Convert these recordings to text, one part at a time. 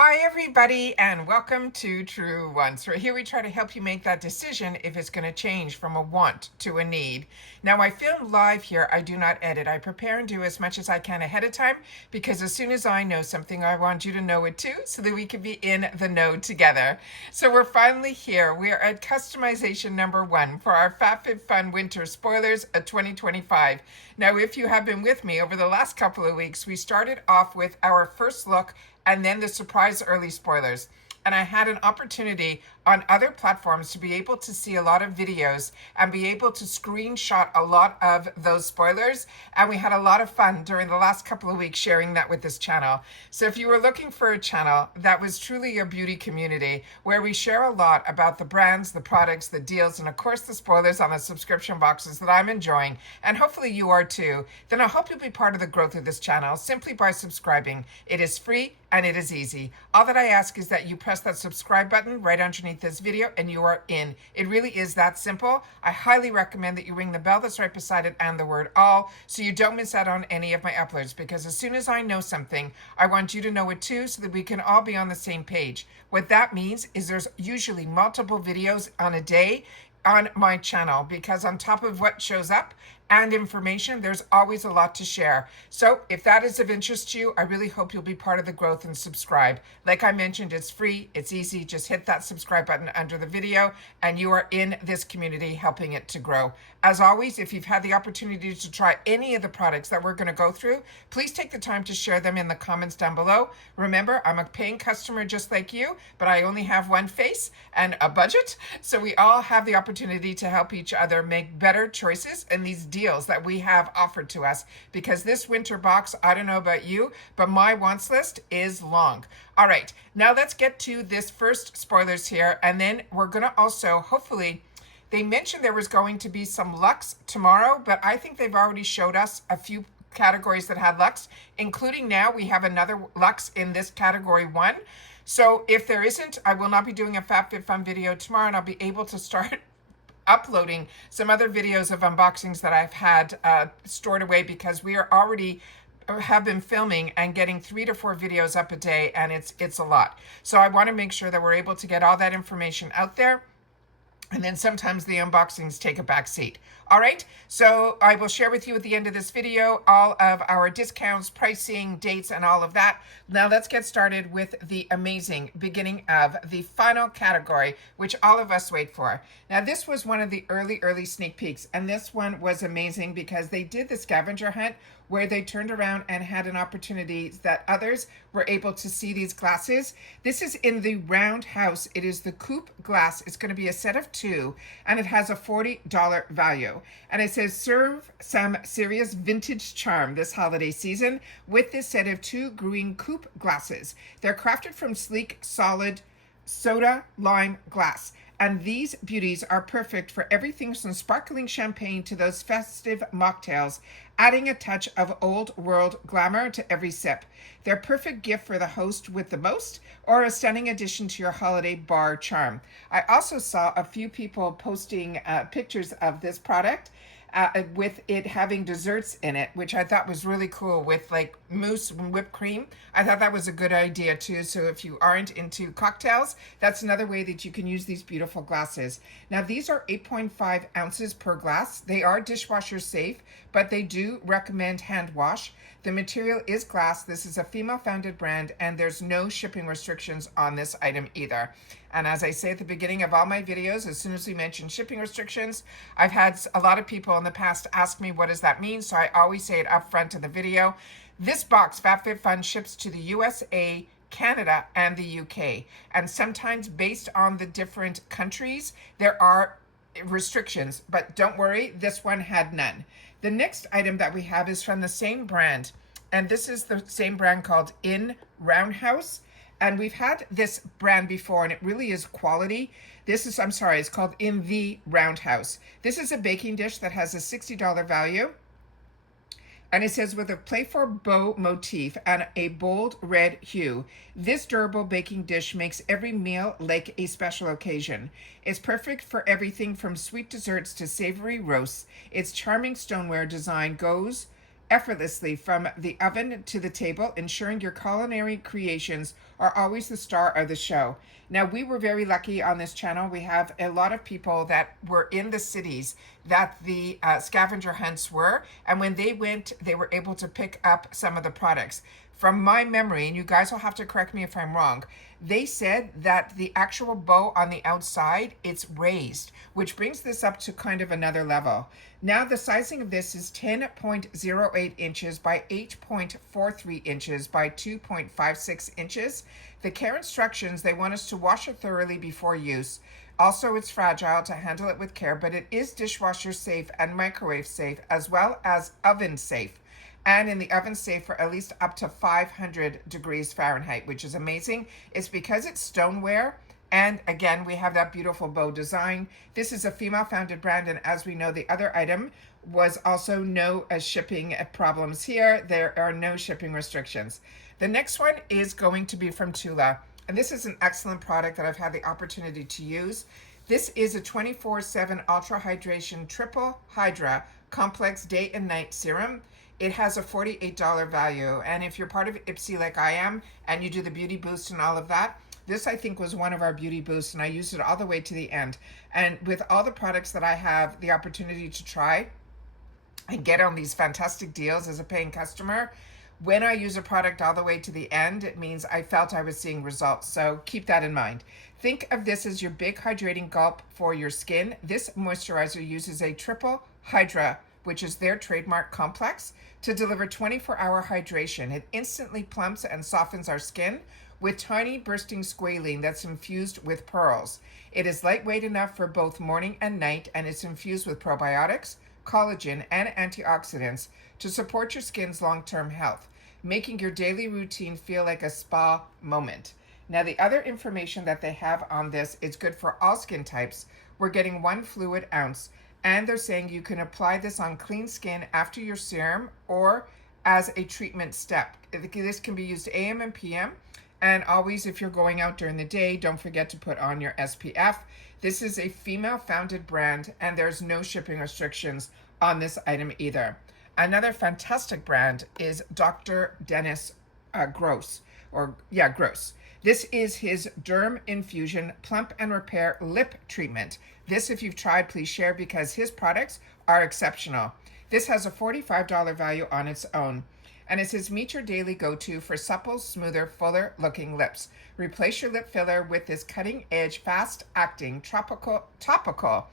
Hi everybody and welcome to True Wants. Right here we try to help you make that decision if it's going to change from a want to a need. Now I film live here, I do not edit. I prepare and do as much as I can ahead of time because as soon as I know something I want you to know it too so that we can be in the know together. So we're finally here. We are at customization number 1 for our FabFitFun Winter Spoilers of 2025. Now if you have been with me over the last couple of weeks, we started off with our first look and then the surprise early spoilers. And I had an opportunity on other platforms to be able to see a lot of videos and be able to screenshot a lot of those spoilers. And we had a lot of fun during the last couple of weeks sharing that with this channel. So if you were looking for a channel that was truly a beauty community where we share a lot about the brands, the products, the deals, and of course the spoilers on the subscription boxes that I'm enjoying, and hopefully you are too, then I hope you'll be part of the growth of this channel simply by subscribing. It is free and it is easy. All that I ask is that you press that subscribe button right underneath this video and you are in. It really is that simple. I highly recommend that you ring the bell that's right beside it and the word all so you don't miss out on any of my uploads, because as soon as I know something, I want you to know it too so that we can all be on the same page. What that means is there's usually multiple videos on a day on my channel, because on top of what shows up and information, there's always a lot to share. So if that is of interest to you, I really hope you'll be part of the growth and subscribe. Like I mentioned, it's free, it's easy. Just hit that subscribe button under the video and you are in this community helping it to grow. As always, if you've had the opportunity to try any of the products that we're going to go through, please take the time to share them in the comments down below. Remember, I'm a paying customer just like you, but I only have one face and a budget. So we all have the opportunity to help each other make better choices in these deals that we have offered to us, because this winter box, I don't know about you, but my wants list is long. All right, now let's get to this first spoilers here, and then we're going to also hopefully, they mentioned there was going to be some luxe tomorrow, but I think they've already showed us a few categories that had luxe, including now we have another luxe in this category 1. So if there isn't, I will not be doing a FabFitFun video tomorrow, and I'll be able to start uploading some other videos of unboxings that I've had stored away, because we are already have been filming and getting 3 to 4 videos up a day, and it's a lot. So I want to make sure that we're able to get all that information out there. And then sometimes the unboxings take a back seat. All right, so I will share with you at the end of this video all of our discounts, pricing, dates, and all of that. Now let's get started with the amazing beginning of the final category, which all of us wait for. Now this was one of the early sneak peeks, and this one was amazing because they did the scavenger hunt where they turned around and had an opportunity that others were able to see these glasses. This is in the Roundhouse. It is the Goop glass. It's going to be a set of 2, and it has a $40 value. And it says, serve some serious vintage charm this holiday season with this set of 2 green Goop glasses. They're crafted from sleek, solid soda lime glass. And these beauties are perfect for everything from sparkling champagne to those festive mocktails, adding a touch of old world glamour to every sip. They're a perfect gift for the host with the most, or a stunning addition to your holiday bar charm. I also saw a few people posting pictures of this product with it having desserts in it, which I thought was really cool, with like mousse and whipped cream. I thought that was a good idea too. So if you aren't into cocktails, that's another way that you can use these beautiful glasses. Now these are 8.5 ounces per glass. They are dishwasher safe, but they do recommend hand wash. The material is glass. This is a female-founded brand, and there's no shipping restrictions on this item either. And as I say at the beginning of all my videos, as soon as we mention shipping restrictions, I've had a lot of people in the past ask me, what does that mean? So I always say it up front in the video. This box, FabFitFun, ships to the USA, Canada, and the UK. And sometimes based on the different countries, there are restrictions, but don't worry, this one had none. The next item that we have is from the same brand, and this is the same brand called In Roundhouse. And we've had this brand before, and it really is quality. This is, I'm sorry, it's called In the Roundhouse. This is a baking dish that has a $60 value. And it says, with a playful bow motif and a bold red hue, this durable baking dish makes every meal like a special occasion. It's perfect for everything from sweet desserts to savory roasts. Its charming stoneware design goes effortlessly from the oven to the table, ensuring your culinary creations are always the star of the show. Now, we were very lucky on this channel. We have a lot of people that were in the cities that the scavenger hunts were, and when they went, they were able to pick up some of the products. From my memory, and you guys will have to correct me if I'm wrong, they said that the actual bow on the outside, it's raised, which brings this up to kind of another level. Now the sizing of this is 10.08 inches by 8.43 inches by 2.56 inches. The care instructions, they want us to wash it thoroughly before use. Also, it's fragile, to handle it with care, but it is dishwasher safe and microwave safe, as well as oven safe. And in the oven safe for at least up to 500 degrees Fahrenheit, which is amazing. It's because it's stoneware. And again, we have that beautiful bow design. This is a female-founded brand, and as we know, the other item was also no shipping problems here. There are no shipping restrictions. The next one is going to be from Tula, and this is an excellent product that I've had the opportunity to use. This is a 24/7 Ultra Hydration Triple Hydra Complex Day and Night Serum. It has a $48 value, and if you're part of Ipsy like I am, and you do the beauty boost and all of that, this I think was one of our beauty boosts, and I used it all the way to the end. And with all the products that I have the opportunity to try and get on these fantastic deals as a paying customer, when I use a product all the way to the end, it means I felt I was seeing results. So keep that in mind. Think of this as your big hydrating gulp for your skin. This moisturizer uses a triple hydra, which is their trademark complex, to deliver 24-hour hydration. It instantly plumps and softens our skin with tiny bursting squalene that's infused with pearls. It is lightweight enough for both morning and night, and it's infused with probiotics, collagen, and antioxidants to support your skin's long-term health, making your daily routine feel like a spa moment. Now, the other information that they have on this is good for all skin types. We're getting 1 fluid ounce, and they're saying you can apply this on clean skin after your serum or as a treatment step. This can be used AM and PM, and always, if you're going out during the day, don't forget to put on your SPF. This is a female-founded brand, and there's no shipping restrictions on this item either. Another fantastic brand is Dr. Dennis Gross. This is his Derm Infusion Plump and Repair Lip Treatment. This, if you've tried, please share, because his products are exceptional. This has a $45 value on its own. And it says, meet your daily go-to for supple, smoother, fuller-looking lips. Replace your lip filler with this cutting-edge, fast-acting, topical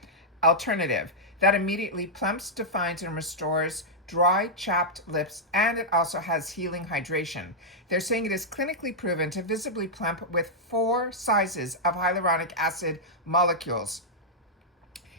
alternative that immediately plumps, defines, and restores dry, chapped lips, and it also has healing hydration. They're saying it is clinically proven to visibly plump with 4 sizes of hyaluronic acid molecules.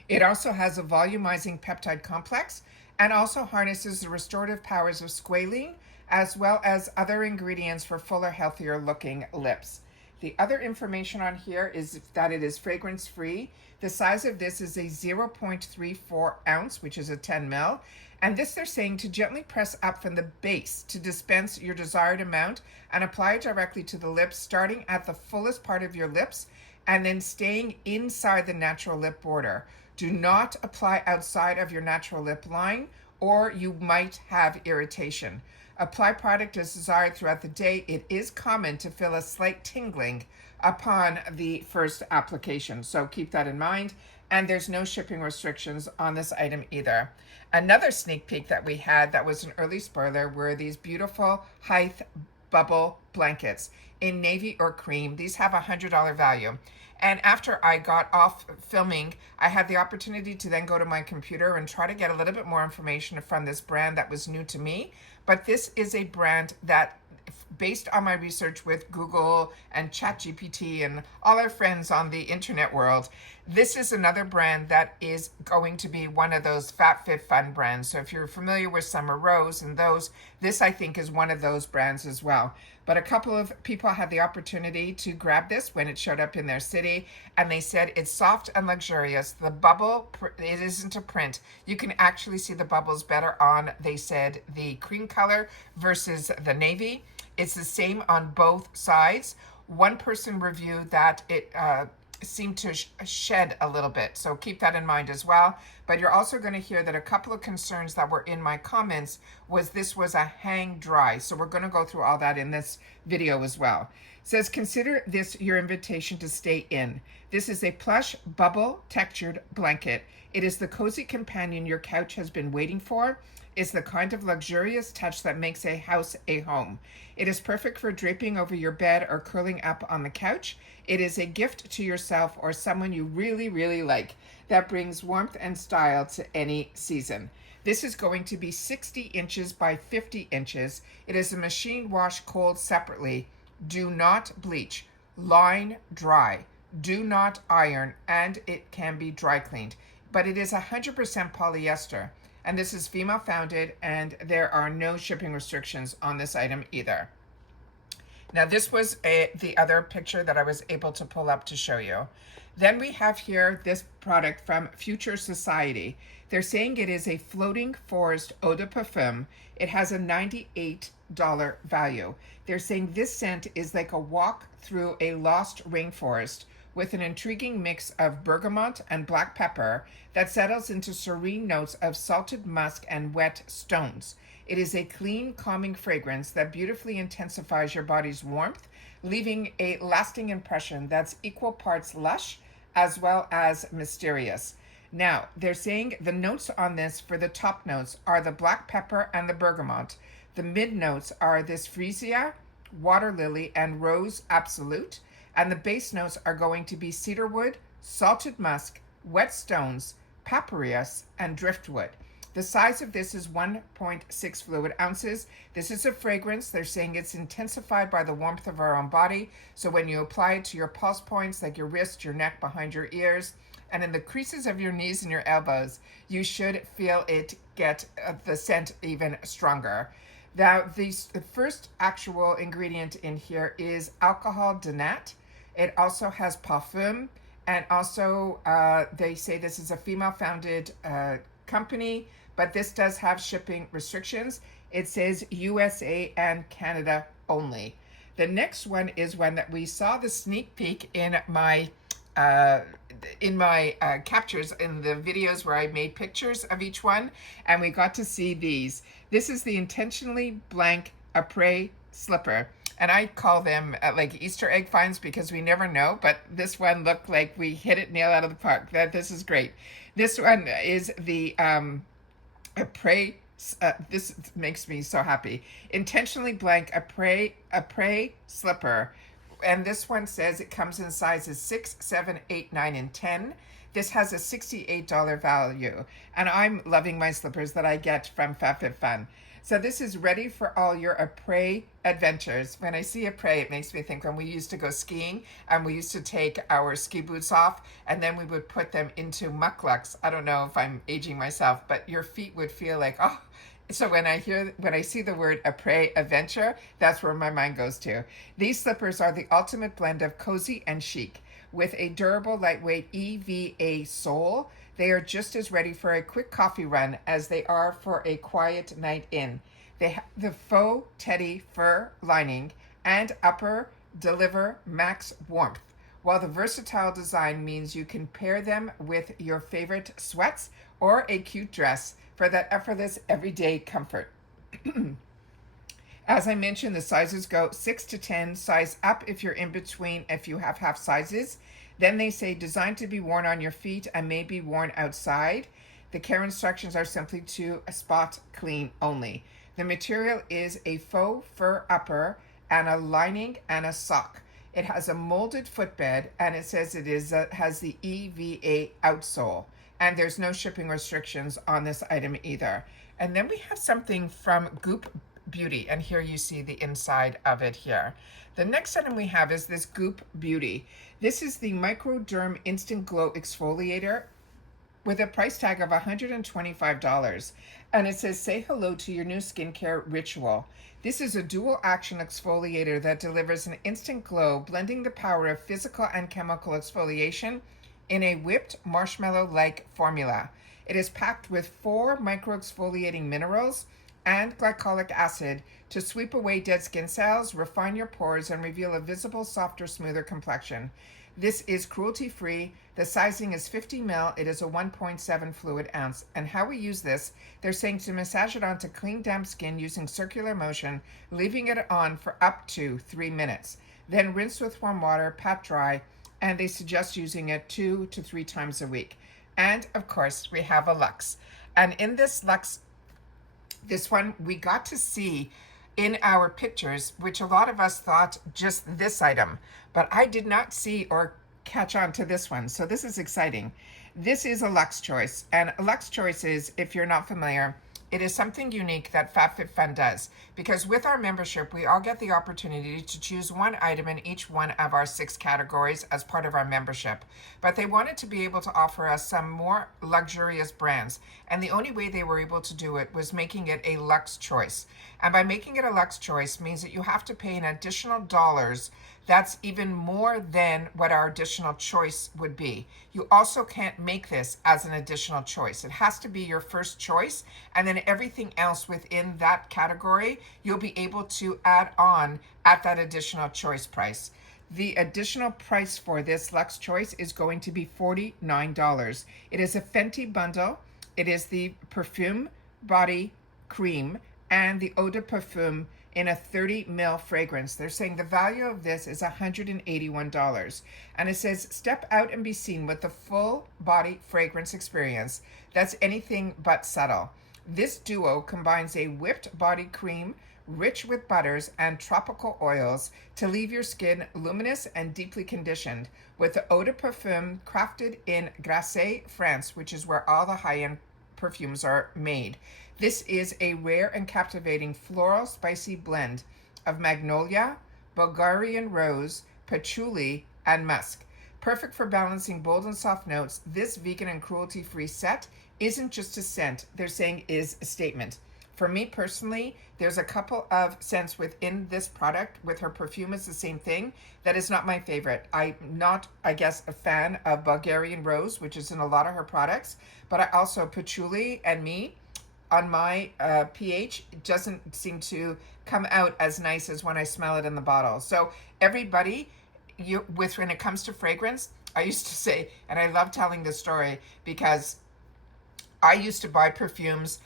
It also has a volumizing peptide complex and also harnesses the restorative powers of squalene, as well as other ingredients for fuller, healthier looking lips. The other information on here is that it is fragrance free. The size of this is a 0.34 ounce, which is a 10 ml. And this, they're saying, to gently press up from the base to dispense your desired amount and apply it directly to the lips, starting at the fullest part of your lips and then staying inside the natural lip border. Do not apply outside of your natural lip line, or you might have irritation. Apply product as desired throughout the day. It is common to feel a slight tingling upon the first application, so keep that in mind. And there's no shipping restrictions on this item either. Another sneak peek that we had that was an early spoiler were these beautiful Hythe bubble blankets in navy or cream. These have a $100 value. And after I got off filming, I had the opportunity to then go to my computer and try to get a little bit more information from this brand that was new to me. But this is a brand that, based on my research with Google and ChatGPT and all our friends on the internet world, this is another brand that is going to be one of those FabFitFun brands. So if you're familiar with Summer Rose and those, this I think is one of those brands as well. But a couple of people had the opportunity to grab this when it showed up in their city, and they said it's soft and luxurious. The bubble, it isn't a print. You can actually see the bubbles better on, they said, the cream color versus the navy. It's the same on both sides. One person reviewed that it seemed to shed a little bit, so keep that in mind as well. But you're also going to hear that a couple of concerns that were in my comments was this was a hang dry. So we're going to go through all that in this video as well. It says, consider this your invitation to stay in. This is a plush bubble textured blanket. It is the cozy companion your couch has been waiting for. It's the kind of luxurious touch that makes a house a home. It is perfect for draping over your bed or curling up on the couch. It is a gift to yourself or someone you really, really like that brings warmth and style to any season. This is going to be 60 inches by 50 inches. It is a machine wash cold separately. Do not bleach. Line dry. Do not iron, and it can be dry cleaned. But it is 100% polyester. And this is female founded, and there are no shipping restrictions on this item either. Now this was the other picture that I was able to pull up to show you. Then we have here this product from Future Society. They're saying it is a floating forest eau de parfum. It has a $98 value. They're saying this scent is like a walk through a lost rainforest with an intriguing mix of bergamot and black pepper that settles into serene notes of salted musk and wet stones. It is a clean, calming fragrance that beautifully intensifies your body's warmth, leaving a lasting impression that's equal parts lush as well as mysterious. Now, they're saying the notes on this for the top notes are the black pepper and the bergamot. The mid notes are this freesia, water lily, and rose absolute. And the base notes are going to be cedarwood, salted musk, wet stones, papyrus, and driftwood. The size of this is 1.6 fluid ounces. This is a fragrance. They're saying it's intensified by the warmth of our own body. So when you apply it to your pulse points, like your wrist, your neck, behind your ears, and in the creases of your knees and your elbows, you should feel it get the scent even stronger. Now, the first actual ingredient in here is alcohol denat. It also has perfume, and also they say this is a female-founded company, but this does have shipping restrictions. It says USA and Canada only. The next one is one that we saw the sneak peek in my captures in the videos where I made pictures of each one, and we got to see these. This is the Intentionally Blank Après slipper. And I call them like Easter egg finds because we never know, but this one looked like we hit it nail out of the park. This is great. This one is the Après, this makes me so happy. Intentionally Blank Après slipper. And this one says it comes in sizes 6, 7, 8, 9, and 10. This has a $68 value. And I'm loving my slippers that I get from FabFitFun. So this is ready for all your après adventures. When I see après, it makes me think when we used to go skiing and we used to take our ski boots off and then we would put them into mucklucks. I don't know if I'm aging myself, but your feet would feel like, oh. So when I see the word après adventure, that's where my mind goes to. These slippers are the ultimate blend of cozy and chic. With a durable, lightweight EVA sole, they are just as ready for a quick coffee run as they are for a quiet night in. They have the faux teddy fur lining and upper deliver max warmth, while the versatile design means you can pair them with your favorite sweats or a cute dress for that effortless everyday comfort. As I mentioned, the sizes go 6 to 10, size up if you're in between, if you have half sizes. Then they say designed to be worn on your feet and may be worn outside. The care instructions are simply to spot clean only. The material is a faux fur upper and a lining and a sock. It has a molded footbed and it says it is has the EVA outsole. And there's no shipping restrictions on this item either. And then we have something from Goop Beauty, and here you see the inside of it here. The next item we have is this Goop Beauty. This is the MicroDerm Instant Glow Exfoliator with a price tag of $125. And it says, say hello to your new skincare ritual. This is a dual action exfoliator that delivers an instant glow, blending the power of physical and chemical exfoliation in a whipped marshmallow-like formula. It is packed with 4 micro-exfoliating minerals and glycolic acid to sweep away dead skin cells, refine your pores, and reveal a visible, softer, smoother complexion. This is cruelty-free. The sizing is 50 ml. It is a 1.7 fluid ounce. And how we use this, they're saying to massage it onto clean, damp skin using circular motion, leaving it on for up to 3 minutes. Then rinse with warm water, pat dry, and they suggest using it 2 to 3 times a week. And of course, we have a luxe. And in this luxe, this one we got to see in our pictures, which a lot of us thought just this item, but I did not see or catch on to this one. So this is exciting. This is a luxe choice, and a luxe choice is, if you're not familiar, it is something unique that FabFitFun does, because with our membership, we all get the opportunity to choose one item in each one of our 6 categories as part of our membership. But they wanted to be able to offer us some more luxurious brands, and the only way they were able to do it was making it a luxe choice. And by making it a luxe choice means that you have to pay an additional dollars that's even more than what our additional choice would be. You also can't make this as an additional choice. It has to be your first choice, and then everything else within that category, you'll be able to add on at that additional choice price. The additional price for this luxe choice is going to be $49. It is a Fenty bundle. It is the perfume body cream and the eau de parfum in a 30 ml fragrance. They're saying the value of this is $181. And it says, step out and be seen with the full body fragrance experience that's anything but subtle. This duo combines a whipped body cream, rich with butters and tropical oils to leave your skin luminous and deeply conditioned, with the eau de parfum crafted in Grasse, France, which is where all the high-end perfumes are made. This is a rare and captivating floral spicy blend of magnolia, Bulgarian rose, patchouli, and musk. Perfect for balancing bold and soft notes, this vegan and cruelty-free set isn't just a scent, they're saying is a statement. For me personally, there's a couple of scents within this product. With her perfume, it's the same thing. That is not my favorite. I'm not, I guess, a fan of Bulgarian rose, which is in a lot of her products, but I also, patchouli and me, on my pH, it doesn't seem to come out as nice as when I smell it in the bottle. So everybody, when it comes to fragrance, I used to say, and I love telling this story because I used to buy perfumes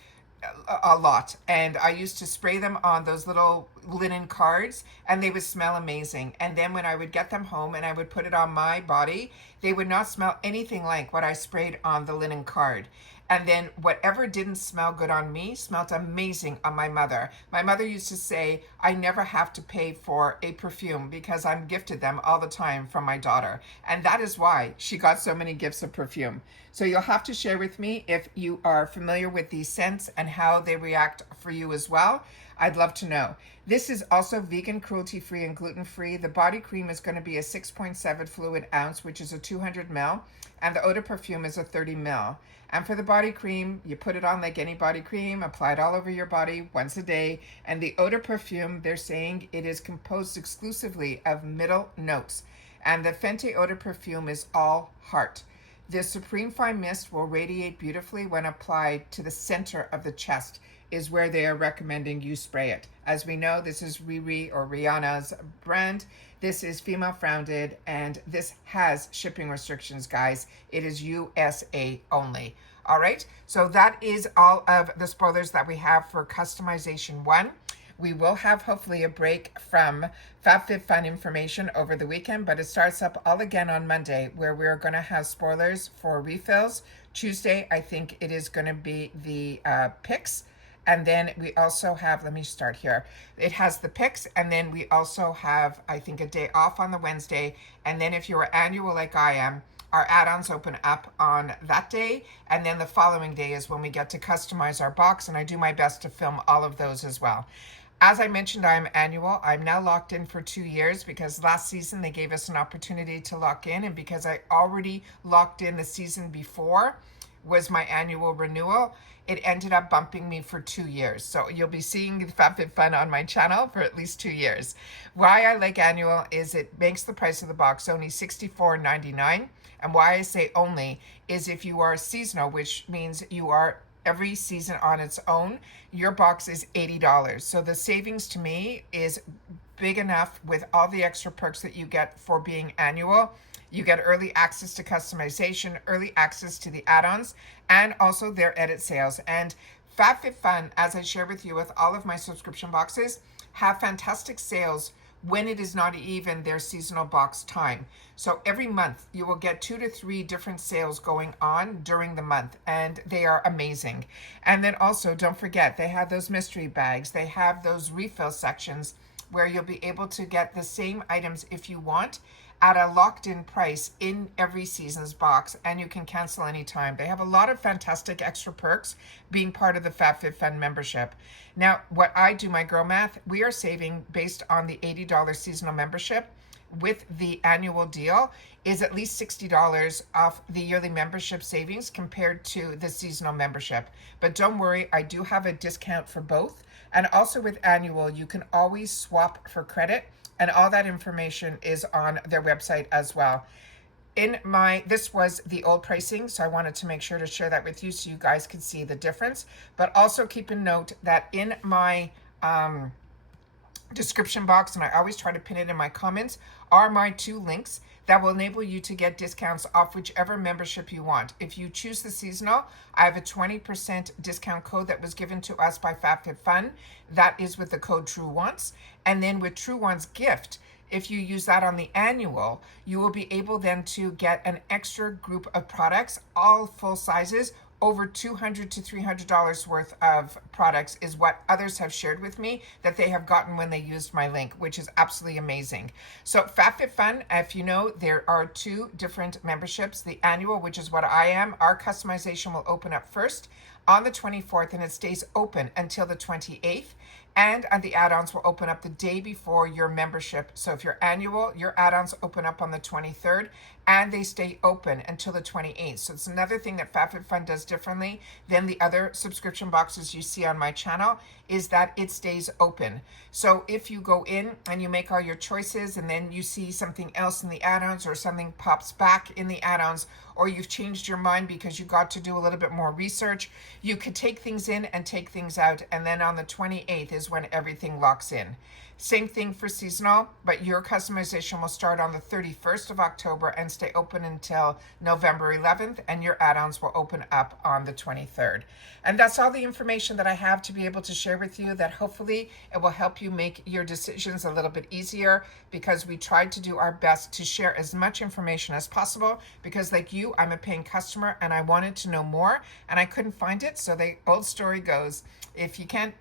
a lot, and I used to spray them on those little linen cards, and they would smell amazing. And then when I would get them home and I would put it on my body, they would not smell anything like what I sprayed on the linen card. And then whatever didn't smell good on me smelled amazing on my mother. My mother used to say, I never have to pay for a perfume because I'm gifted them all the time from my daughter. And that is why she got so many gifts of perfume. So you'll have to share with me if you are familiar with these scents and how they react for you as well. I'd love to know. This is also vegan, cruelty-free, and gluten-free. The body cream is going to be a 6.7 fluid ounce, which is a 200 ml, and the eau de parfum is a 30 ml. And for the body cream, you put it on like any body cream, apply it all over your body once a day. And the eau de parfum, they're saying it is composed exclusively of middle notes. And the Fenty eau de parfum is all heart. The Supreme Fine Mist will radiate beautifully when applied to the center of the chest, is where they are recommending you spray it. As we know, this is Riri or Rihanna's brand. This is female founded, and this has shipping restrictions, guys. It is USA only. All right, so that is all of the spoilers that we have for customization 1. We will have hopefully a break from FabFitFun information over the weekend, but it starts up all again on Monday, where we're going to have spoilers for refills. Tuesday, I think it is going to be the picks. And then we also have, let me start here. It has the picks, and then we also have, I think, a day off on the Wednesday. And then if you're annual like I am, our add-ons open up on that day. And then the following day is when we get to customize our box, and I do my best to film all of those as well. As I mentioned, I'm annual. I'm now locked in for 2 years because last season they gave us an opportunity to lock in, and because I already locked in the season before was my annual renewal, it ended up bumping me for 2 years. So you'll be seeing FabFitFun on my channel for at least 2 years. Why I like annual is it makes the price of the box only $64.99. And why I say only is if you are seasonal, which means you are every season on its own, your box is $80. So the savings to me is big enough with all the extra perks that you get for being annual. You get early access to customization, early access to the add-ons, and also their edit sales. And FabFitFun, as I share with you with all of my subscription boxes, have fantastic sales when it is not even their seasonal box time. So every month you will get 2 to 3 different sales going on during the month, and they are amazing. And then also, don't forget, they have those mystery bags. They have those refill sections where you'll be able to get the same items if you want at a locked in price in every season's box, and you can cancel anytime. They have a lot of fantastic extra perks being part of the FabFitFun membership. Now, what I do, my girl math, we are saving based on the $80 seasonal membership. With the annual deal is at least $60 off the yearly membership savings compared to the seasonal membership. But don't worry, I do have a discount for both. And also with annual, you can always swap for credit, and all that information is on their website as well. This was the old pricing, so I wanted to make sure to share that with you so you guys could see the difference. But also keep in note that in my description box, and I always try to pin it in my comments, are my 2 links that will enable you to get discounts off whichever membership you want. If you choose the seasonal, I have a 20% discount code that was given to us by FabFitFun. That is with the code TrueOnce. And then with TrueOnce gift, if you use that on the annual, you will be able then to get an extra group of products, all full sizes. Over $200 to $300 worth of products is what others have shared with me that they have gotten when they used my link, which is absolutely amazing. So FabFitFun, if you know, there are 2 different memberships. The annual, which is what I am, our customization will open up first on the 24th, and it stays open until the 28th. And the add-ons will open up the day before your membership. So if you're annual, your add-ons open up on the 23rd, and they stay open until the 28th. So it's another thing that FabFitFun does differently than the other subscription boxes you see on my channel, is that it stays open. So if you go in and you make all your choices and then you see something else in the add-ons, or something pops back in the add-ons, or you've changed your mind because you got to do a little bit more research, you could take things in and take things out, and then on the 28th is when everything locks in. Same thing for seasonal, but your customization will start on the 31st of October and stay open until November 11th, and your add-ons will open up on the 23rd. And that's all the information that I have to be able to share with you, that hopefully it will help you make your decisions a little bit easier, because we tried to do our best to share as much information as possible, because like you, I'm a paying customer and I wanted to know more and I couldn't find it. So the old story goes, if you can't,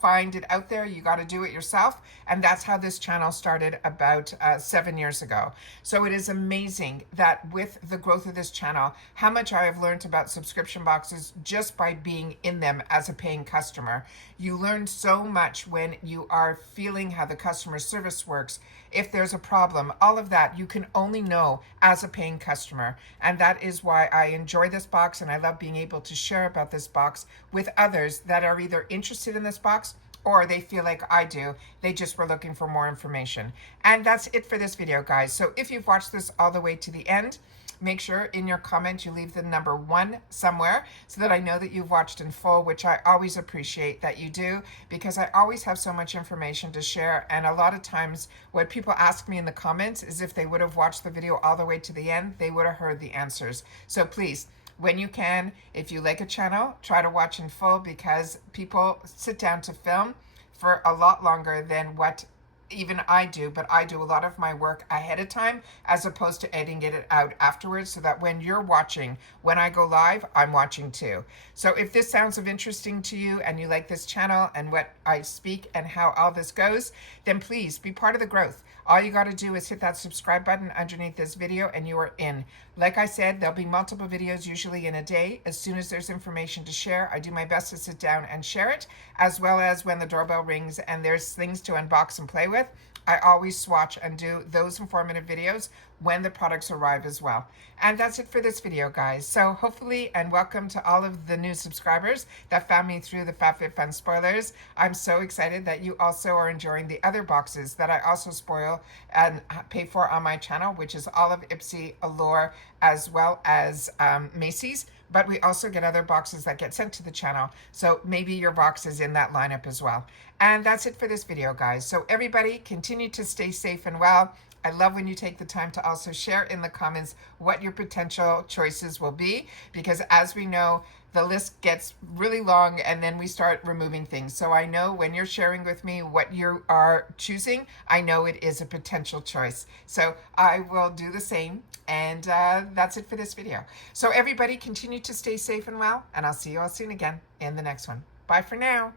find it out there, you got to do it yourself. And that's how this channel started about 7 years ago. So it is amazing that with the growth of this channel, how much I have learned about subscription boxes just by being in them as a paying customer. You learn so much when you are feeling how the customer service works. If there's a problem, all of that you can only know as a paying customer. And that is why I enjoy this box, and I love being able to share about this box with others that are either interested in this box, or they feel like I do. They just were looking for more information. And that's it for this video, guys. So if you've watched this all the way to the end, make sure in your comment you leave the number 1 somewhere so that I know that you've watched in full, which I always appreciate that you do, because I always have so much information to share. And a lot of times what people ask me in the comments is if they would have watched the video all the way to the end, they would have heard the answers. So please, when you can, if you like a channel, try to watch in full, because people sit down to film for a lot longer than what even I do, but I do a lot of my work ahead of time as opposed to editing it out afterwards, so that when you're watching, when I go live, I'm watching too. So if this sounds of interesting to you and you like this channel and what I speak and how all this goes, then please be part of the growth. All you got to do is hit that subscribe button underneath this video and you are in. Like I said, there'll be multiple videos usually in a day. As soon as there's information to share, I do my best to sit down and share it, as well as when the doorbell rings and there's things to unbox and play with. I always swatch and do those informative videos when the products arrive as well. And that's it for this video, guys. So hopefully, and welcome to all of the new subscribers that found me through the FabFitFun spoilers. I'm so excited that you also are enjoying the other boxes that I also spoil and pay for on my channel, which is all of Ipsy, Allure, as well as Macy's. but we also get other boxes that get sent to the channel. So maybe your box is in that lineup as well. And that's it for this video, guys. So everybody continue to stay safe and well. I love when you take the time to also share in the comments what your potential choices will be, because as we know, the list gets really long and then we start removing things. So I know when you're sharing with me what you are choosing, I know it is a potential choice. So I will do the same. And that's it for this video. So everybody continue to stay safe and well, and I'll see you all soon again in the next one. Bye for now.